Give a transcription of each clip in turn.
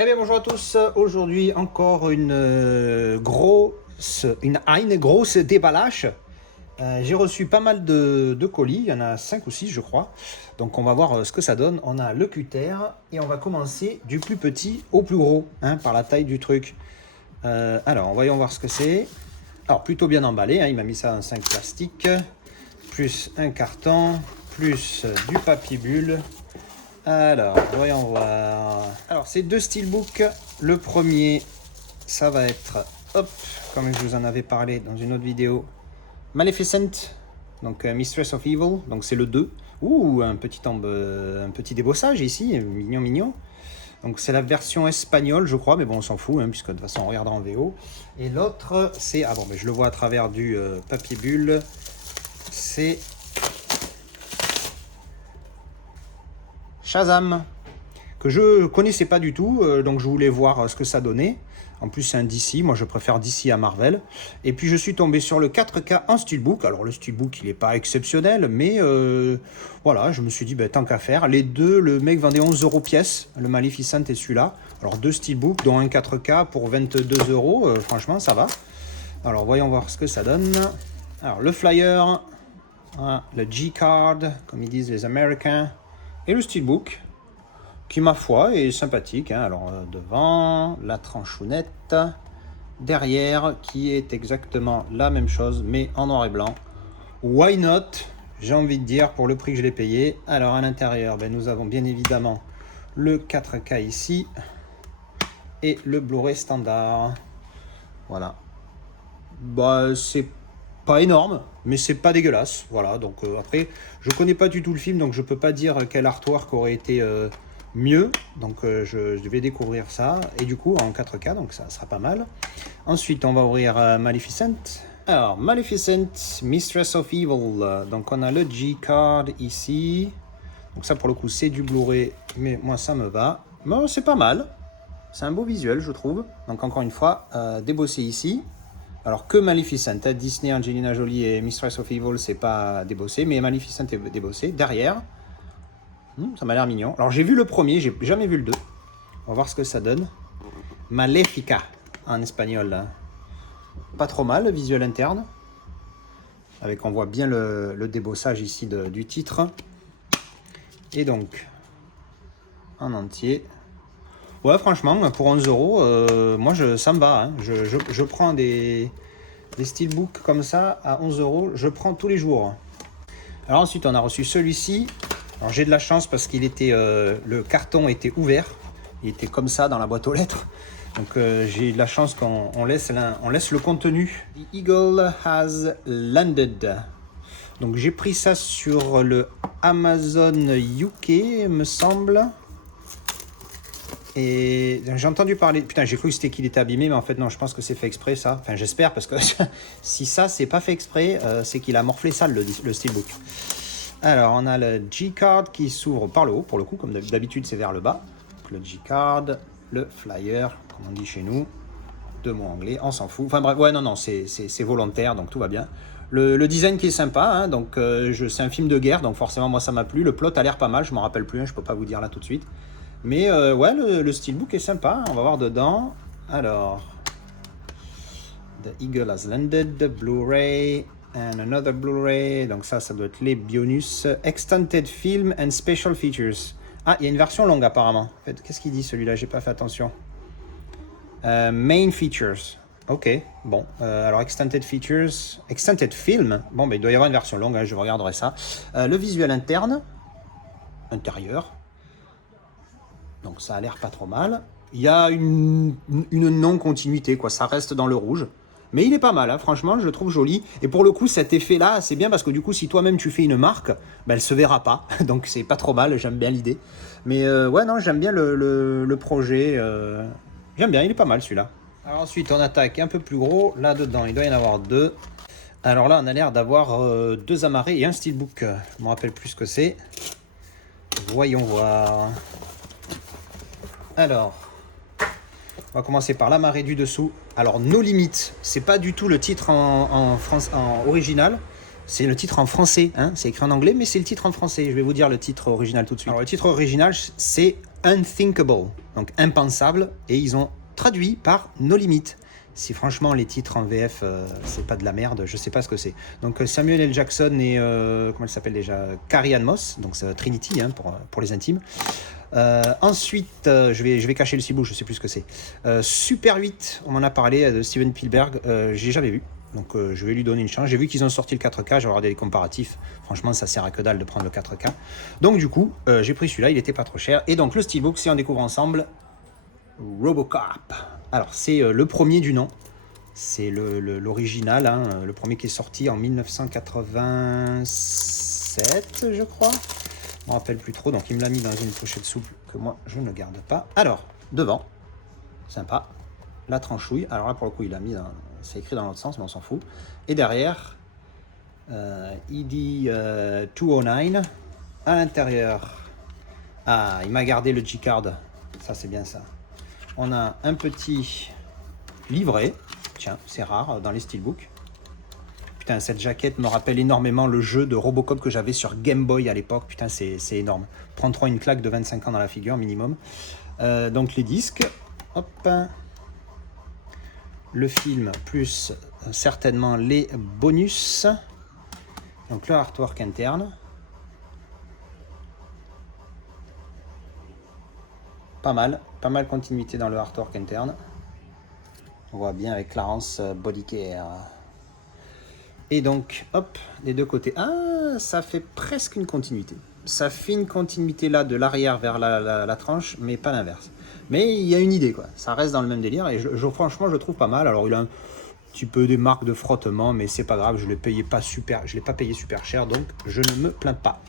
Eh bien bonjour à tous, aujourd'hui encore une grosse déballage. J'ai reçu pas mal de colis, il y en a 5 ou 6 je crois. Donc on va voir ce que ça donne. On a le cutter et on va commencer du plus petit au plus gros, par la taille du truc. Alors voyons voir ce que c'est. Alors plutôt bien emballé, il m'a mis ça en 5 plastique, plus un carton, plus du papier bulle. Alors, voyons voir. Alors, c'est deux steelbooks. Le premier, ça va être, hop, comme je vous en avais parlé dans une autre vidéo, Maleficent, donc Mistress of Evil, donc c'est le 2. Ouh, un petit débossage ici, mignon, mignon. Donc c'est la version espagnole, je crois, mais bon, on s'en fout, puisque de toute façon, on regardera en VO. Et l'autre, c'est, ah bon, mais je le vois à travers du papier bulle, c'est Shazam, que je connaissais pas du tout, donc je voulais voir ce que ça donnait. En plus c'est un DC, moi je préfère DC à Marvel. Et puis je suis tombé sur le 4K en steelbook. Alors le steelbook il est pas exceptionnel, mais voilà, je me suis dit tant qu'à faire. Les deux, le mec vendait 11 € pièce, le Maleficent et celui-là. Alors deux steelbooks dont un 4K pour 22 €, franchement ça va. Alors voyons voir ce que ça donne. Alors le flyer, le G-card, comme ils disent les Américains. Et le steelbook, qui ma foi est sympathique. Alors devant, la tranchounette, derrière, qui est exactement la même chose, mais en noir et blanc. Why not? J'ai envie de dire, pour le prix que je l'ai payé. Alors à l'intérieur, nous avons bien évidemment le 4K ici, et le Blu-ray standard. Voilà. C'est pas énorme, mais c'est pas dégueulasse. Voilà, donc après, je connais pas du tout le film, donc je peux pas dire quel artwork aurait été mieux. Donc je vais découvrir ça. Et du coup, en 4K, donc ça sera pas mal. Ensuite, on va ouvrir Maleficent. Alors, Maleficent, Mistress of Evil. Donc on a le G-card ici. Donc ça, pour le coup, c'est du Blu-ray, mais moi, ça me va. Bon, c'est pas mal. C'est un beau visuel, je trouve. Donc encore une fois, débossé ici. Alors que Maleficent, Disney, Angelina Jolie et Mistress of Evil, c'est pas débossé, mais Maleficent est débossé. Derrière, ça m'a l'air mignon. Alors j'ai vu le premier, j'ai jamais vu le 2. On va voir ce que ça donne. Maléfica, en espagnol. Pas trop mal, le visuel interne. Avec, on voit bien le débossage ici du titre. Et donc, en entier. Ouais, franchement, pour 11 €, moi, ça me va. Je prends des steelbooks comme ça à 11 €, je prends tous les jours. Alors ensuite, on a reçu celui-ci. Alors j'ai de la chance parce qu'il était, le carton était ouvert. Il était comme ça dans la boîte aux lettres. Donc j'ai de la chance qu'on laisse le contenu. The Eagle has landed. Donc j'ai pris ça sur le Amazon UK, me semble. Et j'ai entendu parler, putain, j'ai cru que c'était qu'il était abîmé, mais en fait non, je pense que c'est fait exprès ça. Enfin, j'espère, parce que si ça c'est pas fait exprès, c'est qu'il a morflé sale le steelbook. Alors on a le G-card qui s'ouvre par le haut, pour le coup, comme d'habitude c'est vers le bas. Donc, le G-card, le flyer, comme on dit chez nous, deux mots anglais, on s'en fout. Enfin bref, ouais, non, c'est volontaire, donc tout va bien. Le design qui est sympa, donc c'est un film de guerre, donc forcément moi ça m'a plu. Le plot a l'air pas mal, je m'en rappelle plus, je peux pas vous dire là tout de suite. Mais ouais, le steelbook est sympa, on va voir dedans. Alors, The Eagle has landed, Blu-ray, and another Blu-ray. Donc ça doit être les bonus. Extended Film and Special Features. Ah, il y a une version longue apparemment. En fait, qu'est-ce qu'il dit celui-là? J'ai pas fait attention. Main Features. Ok, bon. Alors, Extended Features, Extended Film. Bon, il doit y avoir une version longue, je regarderai ça. Le visuel intérieur. Donc ça a l'air pas trop mal. Il y a une non-continuité, quoi. Ça reste dans le rouge. Mais il est pas mal, franchement, je le trouve joli. Et pour le coup, cet effet-là, c'est bien parce que du coup, si toi-même tu fais une marque, elle se verra pas. Donc c'est pas trop mal, j'aime bien l'idée. Mais ouais, non, j'aime bien le projet. J'aime bien, il est pas mal celui-là. Alors ensuite, on attaque un peu plus gros. Là-dedans, il doit y en avoir deux. Alors là, on a l'air d'avoir deux amarrés et un steelbook. Je me rappelle plus ce que c'est. Voyons voir. Alors, on va commencer par l'amarré du dessous. Alors, No Limit, c'est pas du tout le titre en original, c'est le titre en français. C'est écrit en anglais, mais c'est le titre en français. Je vais vous dire le titre original tout de suite. Alors, le titre original, c'est Unthinkable, donc impensable, et ils ont traduit par No Limit. Si franchement les titres en VF c'est pas de la merde, je sais pas ce que c'est. Donc Samuel L. Jackson et comment elle s'appelle déjà, Carrie-Anne Moss, donc c'est Trinity hein, pour les intimes. Ensuite, je vais cacher le cibou, je sais plus ce que c'est. Super 8, on m'en a parlé de Steven Spielberg, j'ai jamais vu. Donc je vais lui donner une chance. J'ai vu qu'ils ont sorti le 4K, j'ai regardé les comparatifs. Franchement, ça sert à que dalle de prendre le 4K. Donc du coup, j'ai pris celui-là, il était pas trop cher. Et donc le steelbook, si on découvre ensemble, Robocop. Alors c'est le premier du nom. C'est l'original, hein, le premier qui est sorti en 1987, je crois. Je me rappelle plus trop, donc il me l'a mis dans une pochette souple que moi je ne garde pas. Alors, devant, sympa, la tranchouille. Alors là pour le coup il a mis, c'est écrit dans l'autre sens mais on s'en fout. Et derrière, ED 209, à l'intérieur, ah il m'a gardé le G-card, ça c'est bien ça. On a un petit livret, tiens c'est rare dans les steelbooks. Putain, cette jaquette me rappelle énormément le jeu de Robocop que j'avais sur Game Boy à l'époque. Putain, c'est énorme. Prends-toi une claque de 25 ans dans la figure, minimum. Donc les disques. Hop. Le film, plus certainement les bonus. Donc le artwork interne. Pas mal continuité dans le artwork interne. On voit bien avec Clarence Bodycare. Et donc, hop, des deux côtés. Ah, ça fait presque une continuité. Ça fait une continuité là de l'arrière vers la tranche, mais pas l'inverse. Mais il y a une idée, quoi. Ça reste dans le même délire et franchement, je le trouve pas mal. Alors, il a un petit peu des marques de frottement, mais c'est pas grave. Je l'ai pas payé super cher, donc je ne me plains pas.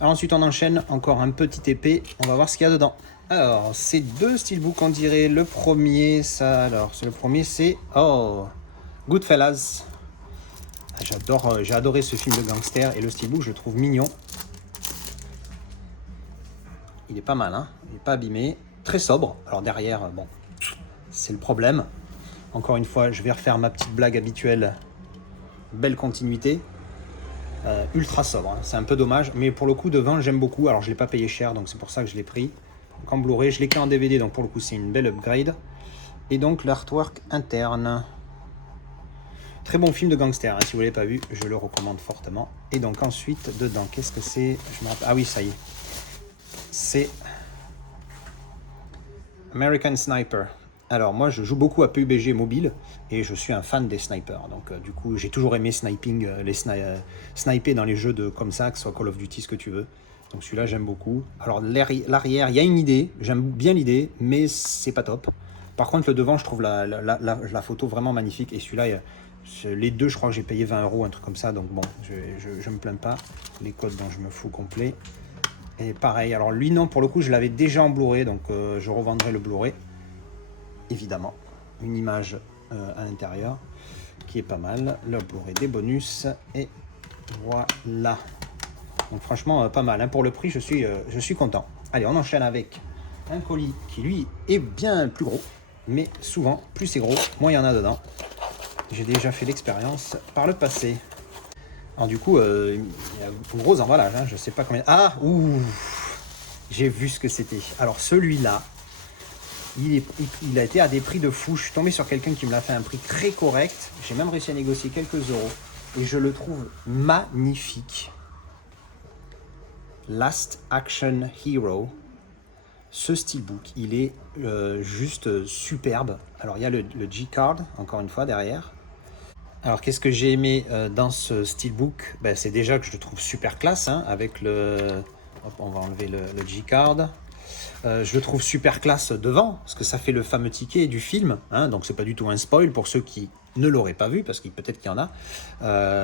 Alors ensuite, on enchaîne encore un petit épée. On va voir ce qu'il y a dedans. Alors, c'est deux steelbooks, on dirait. Le premier, c'est oh, Goodfellas. J'ai adoré ce film de gangster et le steelbook je le trouve mignon. Il est pas mal, hein, il n'est pas abîmé, très sobre. Alors derrière, bon, c'est le problème. Encore une fois, je vais refaire ma petite blague habituelle. Belle continuité, ultra sobre, hein. C'est un peu dommage, mais pour le coup devant j'aime beaucoup. Alors je l'ai pas payé cher, donc c'est pour ça que je l'ai pris. Donc en Blu-ray, je l'ai qu'en DVD, donc pour le coup c'est une belle upgrade. Et donc l'artwork interne. Très bon film de gangster, hein. Si vous ne l'avez pas vu, je le recommande fortement. Et donc ensuite, dedans, qu'est-ce que c'est? Ah oui, ça y est. C'est American Sniper. Alors moi, je joue beaucoup à PUBG mobile et je suis un fan des snipers. Donc du coup, j'ai toujours aimé sniping, sniper dans les jeux comme ça, que ce soit Call of Duty, ce que tu veux. Donc celui-là, j'aime beaucoup. Alors l'arrière, il y a une idée, j'aime bien l'idée, mais c'est pas top. Par contre, le devant, je trouve la photo vraiment magnifique. Et celui-là, les deux, je crois que j'ai payé 20 €, un truc comme ça. Donc bon, je me plains pas. Les codes dont je me fous complet. Et pareil, alors lui, non, pour le coup, je l'avais déjà en Blu-ray. Donc je revendrai le Blu-ray. Évidemment. Une image à l'intérieur qui est pas mal. Le Blu-ray des bonus. Et voilà. Donc franchement, pas mal. Hein. Pour le prix, je suis content. Allez, on enchaîne avec un colis qui, lui, est bien plus gros. Mais souvent, plus c'est gros, moins il y en a dedans. J'ai déjà fait l'expérience par le passé. Alors du coup, il y a un gros emballage, hein, je sais pas combien... Ah, ouh, j'ai vu ce que c'était. Alors celui-là, il a été à des prix de fou. Je suis tombé sur quelqu'un qui me l'a fait à un prix très correct. J'ai même réussi à négocier quelques euros. Et je le trouve magnifique. Last Action Hero. Ce steelbook, il est juste superbe. Alors il y a le G-card, encore une fois, derrière. Alors qu'est-ce que j'ai aimé dans ce steelbook? C'est déjà que je le trouve super classe, hein, avec le... Hop, on va enlever le G-card. Je le trouve super classe devant, parce que ça fait le fameux ticket du film, hein, donc c'est pas du tout un spoil pour ceux qui ne l'auraient pas vu, parce que peut-être qu'il y en a.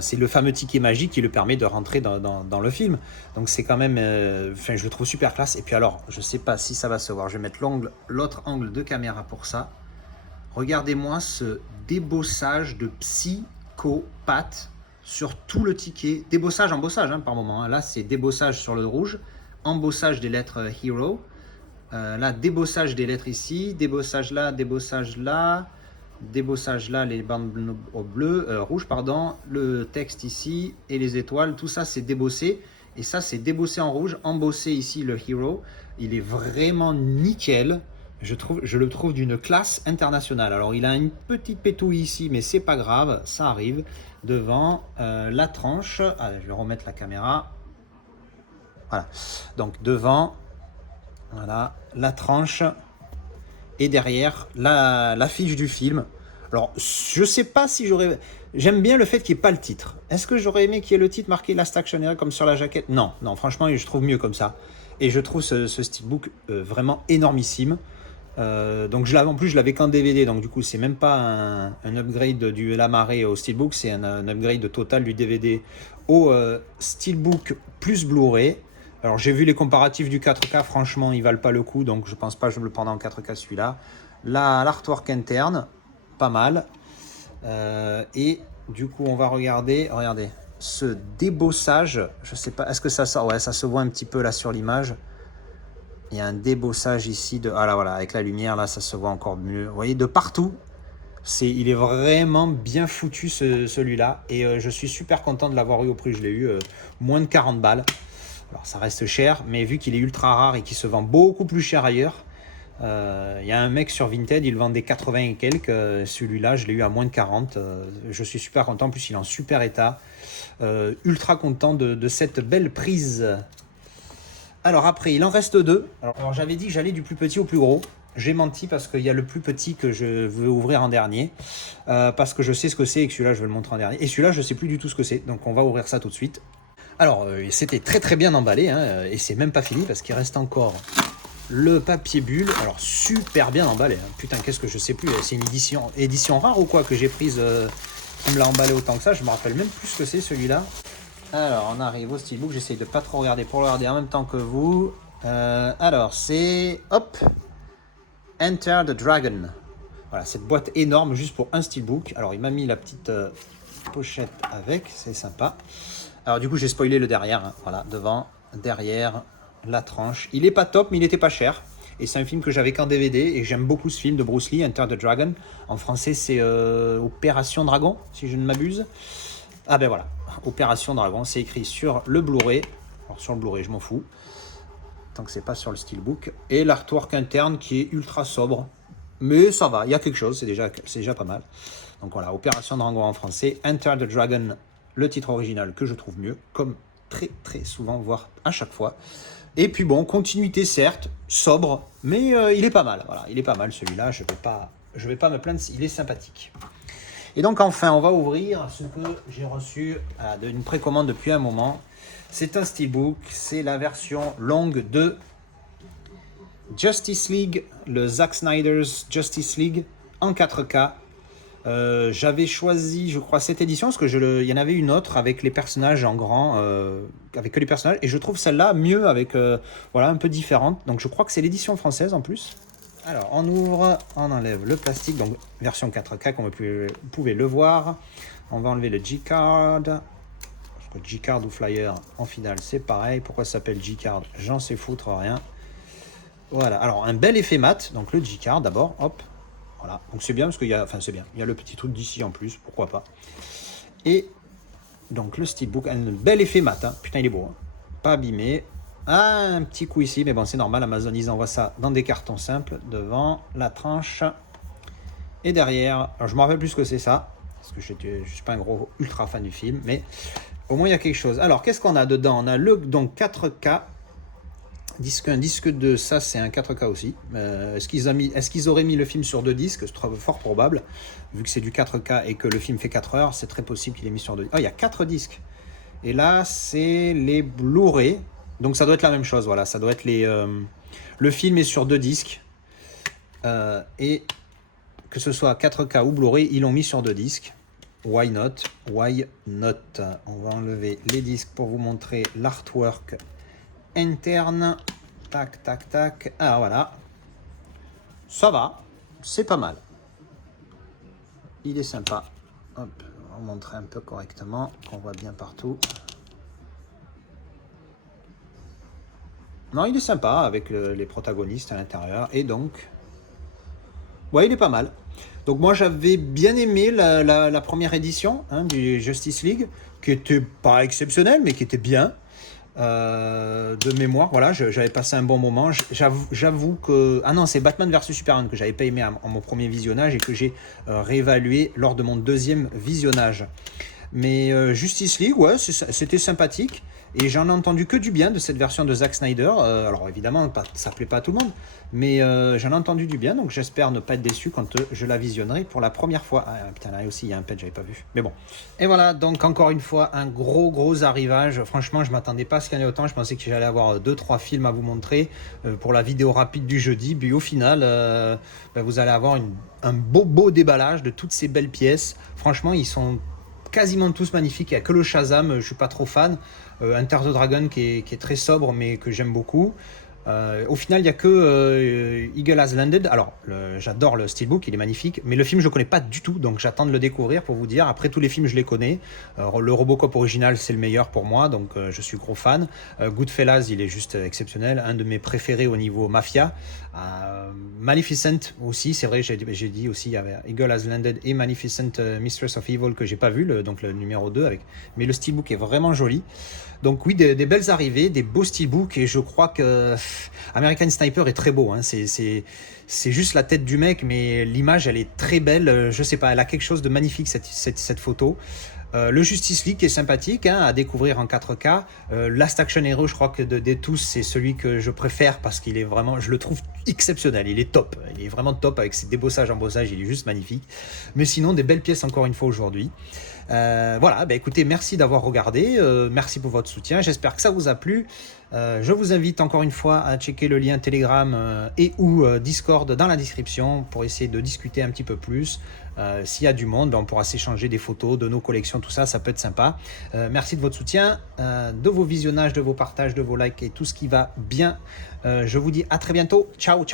C'est le fameux ticket magique qui le permet de rentrer dans le film. Donc c'est quand même... je le trouve super classe. Et puis alors, je sais pas si ça va se voir, je vais mettre l'autre angle de caméra pour ça. Regardez-moi ce débossage de psychopathe sur tout le ticket. Débossage, embossage hein, par moment. Hein. Là, c'est débossage sur le rouge, embossage des lettres Hero. Là, débossage des lettres ici, débossage là, débossage là, débossage là, les bandes rouges, pardon, le texte ici et les étoiles. Tout ça, c'est débossé. Et ça, c'est débossé en rouge, embossé ici le Hero. Il est vraiment nickel. Je le trouve d'une classe internationale. Alors, il a une petite pétouille ici, mais c'est pas grave, ça arrive. Devant la tranche, je vais remettre la caméra. Voilà. Donc, devant, voilà, la tranche. Et derrière, l'affiche du film. Alors, je sais pas si j'aurais... J'aime bien le fait qu'il n'y ait pas le titre. Est-ce que j'aurais aimé qu'il y ait le titre marqué Last Action Hero comme sur la jaquette? Non, non, franchement, je trouve mieux comme ça. Et je trouve ce steelbook vraiment énormissime. Donc en plus, je l'avais qu'en DVD, donc du coup, c'est même pas un upgrade du Lamaré au steelbook, c'est un upgrade total du DVD au steelbook plus Blu-ray. Alors, j'ai vu les comparatifs du 4K, franchement, ils valent pas le coup, donc je pense pas que je me le prendrai en 4K celui-là. L'artwork interne, pas mal. Et du coup, on va regarder, regardez, ce débossage, je sais pas, est-ce que ça sort? Ouais, ça se voit un petit peu là sur l'image. Il y a un débossage ici de, ah là voilà, avec la lumière là, ça se voit encore mieux. Vous voyez, de partout, il est vraiment bien foutu celui-là. Et je suis super content de l'avoir eu au prix. Je l'ai eu moins de 40 balles. Alors ça reste cher, mais vu qu'il est ultra rare et qu'il se vend beaucoup plus cher ailleurs, il y a un mec sur Vinted, il vendait 80 et quelques. Celui-là, je l'ai eu à moins de 40. Je suis super content. En plus, il est en super état. Ultra content de cette belle prise. Alors après, il en reste deux. Alors j'avais dit que j'allais du plus petit au plus gros. J'ai menti parce qu'il y a le plus petit que je veux ouvrir en dernier. Parce que je sais ce que c'est et que celui-là, je vais le montrer en dernier. Et celui-là, je ne sais plus du tout ce que c'est. Donc on va ouvrir ça tout de suite. Alors, c'était très très bien emballé. Hein, et c'est même pas fini parce qu'il reste encore le papier bulle. Alors, super bien emballé. Hein. Putain, qu'est-ce que je sais plus. C'est une édition rare ou quoi que j'ai prise qui me l'a emballé autant que ça. Je me rappelle même plus ce que c'est celui-là. Alors, on arrive au steelbook. J'essaye de pas trop regarder pour le regarder en même temps que vous. Alors, c'est... Hop! Enter the Dragon. Voilà, cette boîte énorme juste pour un steelbook. Alors, il m'a mis la petite pochette avec. C'est sympa. Alors, du coup, j'ai spoilé le derrière. Hein. Voilà, devant, derrière, la tranche. Il est pas top, mais il était pas cher. Et c'est un film que j'avais qu'en DVD. Et j'aime beaucoup ce film de Bruce Lee, Enter the Dragon. En français, c'est Opération Dragon, si je ne m'abuse. Ah ben voilà, Opération Dragon, c'est écrit sur le Blu-ray. Alors sur le Blu-ray, je m'en fous, tant que c'est pas sur le steelbook. Et l'artwork interne qui est ultra sobre, mais ça va, il y a quelque chose, c'est déjà pas mal. Donc voilà, Opération Dragon en français, Enter the Dragon, le titre original que je trouve mieux, comme très très souvent, voire à chaque fois. Et puis bon, continuité certes, sobre, mais il est pas mal. Voilà, il est pas mal celui-là, je vais pas me plaindre, il est sympathique. Et donc enfin, on va ouvrir ce que j'ai reçu d'une précommande depuis un moment. C'est un steelbook, c'est la version longue de Justice League, le Zack Snyder's Justice League en 4K. J'avais choisi, je crois, cette édition parce que il y en avait une autre avec les personnages en grand, avec que les personnages, et je trouve celle-là mieux avec, voilà, un peu différente. Donc je crois que c'est l'édition française en plus. Alors, on ouvre, on enlève le plastique, donc version 4K, comme vous pouvez le voir. On va enlever le G-Card. Parce que G-Card ou Flyer, en finale, c'est pareil. Pourquoi ça s'appelle G-Card? J'en sais foutre rien. Voilà, alors un bel effet mat. Donc le G-Card d'abord, hop. Voilà, donc c'est bien parce qu'il y a, enfin c'est bien, il y a le petit truc d'ici en plus, pourquoi pas. Et donc le steelbook, un bel effet mat, hein. Putain il est beau, hein. Pas abîmé. Ah, un petit coup ici, mais bon, c'est normal. Amazon, ils envoient ça dans des cartons simples. Devant, la tranche. Et derrière, alors je me rappelle plus ce que c'est ça. Parce que je ne suis pas un gros ultra fan du film. Mais au moins, il y a quelque chose. Alors, qu'est-ce qu'on a dedans? On a le donc 4K. Disque 1, disque 2, ça c'est un 4K aussi. Est-ce qu'ils auraient mis le film sur 2 disques? C'est fort probable. Vu que c'est du 4K et que le film fait 4 heures, c'est très possible qu'il ait mis sur 2. Oh, il y a 4 disques. Et là, c'est les Blu-ray. Donc ça doit être la même chose, voilà, ça doit être le film est sur 2 disques, et que ce soit 4K ou Blu-ray, ils l'ont mis sur 2 disques. Why not? Why not? On va enlever les disques pour vous montrer l'artwork interne. Tac, tac, tac. Ah voilà, ça va, c'est pas mal. Il est sympa. Hop, on va montrer un peu correctement, qu'on voit bien partout. Non, il est sympa avec les protagonistes à l'intérieur. Et donc, ouais, il est pas mal. Donc moi, j'avais bien aimé la première édition, hein, du Justice League, qui était pas exceptionnelle, mais qui était bien. de mémoire. Voilà, j'avais passé un bon moment. J'avoue que... Ah non, c'est Batman versus Superman que j'avais pas aimé en mon premier visionnage et que j'ai réévalué lors de mon deuxième visionnage. Mais Justice League, ouais, c'était sympathique. Et j'en ai entendu que du bien de cette version de Zack Snyder. Alors évidemment, ça plaît pas à tout le monde, mais j'en ai entendu du bien, donc j'espère ne pas être déçu quand je la visionnerai pour la première fois. Ah putain, là aussi il y a un pet, j'avais pas vu. Mais bon. Et voilà, donc encore une fois, un gros arrivage. Franchement, je m'attendais pas à ce qu'il y en ait autant. Je pensais que j'allais avoir 2-3 films à vous montrer pour la vidéo rapide du jeudi. Puis au final, vous allez avoir un beau déballage de toutes ces belles pièces. Franchement, ils sont quasiment tous magnifiques. Il n'y a que le Shazam, je suis pas trop fan. Enter the Dragon qui est très sobre mais que j'aime beaucoup. Au final, il n'y a que Eagle Has Landed. Alors, j'adore le Steelbook, il est magnifique, mais le film, je ne le connais pas du tout, donc j'attends de le découvrir pour vous dire. Après, tous les films, je les connais. Le Robocop original, c'est le meilleur pour moi, donc je suis gros fan. Goodfellas, il est juste exceptionnel, un de mes préférés au niveau mafia. Maleficent aussi, c'est vrai, j'ai dit aussi, il y avait Eagle Has Landed et Maleficent Mistress of Evil que j'ai pas vu, donc le numéro 2, mais le Steelbook est vraiment joli. Donc oui, des belles arrivées, des beaux steelbooks, et je crois que American Sniper est très beau. Hein. C'est juste la tête du mec, mais l'image, elle est très belle. Je sais pas, elle a quelque chose de magnifique, cette photo. Le Justice League est sympathique à découvrir en 4K. Last Action Hero, je crois que des tous, c'est celui que je préfère parce qu'il est vraiment, je le trouve exceptionnel. Il est top. Il est vraiment top avec ses débossages, embossages. Il est juste magnifique. Mais sinon, des belles pièces encore une fois aujourd'hui. Voilà, écoutez, merci d'avoir regardé, merci pour votre soutien, j'espère que ça vous a plu. Je vous invite encore une fois à checker le lien Telegram et ou Discord dans la description pour essayer de discuter un petit peu plus. S'il y a du monde, on pourra s'échanger des photos de nos collections, tout ça, ça peut être sympa. Merci de votre soutien, de vos visionnages, de vos partages, de vos likes et tout ce qui va bien. Je vous dis à très bientôt, ciao.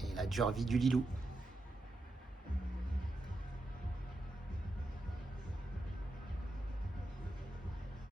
Et la dure vie du Lilou.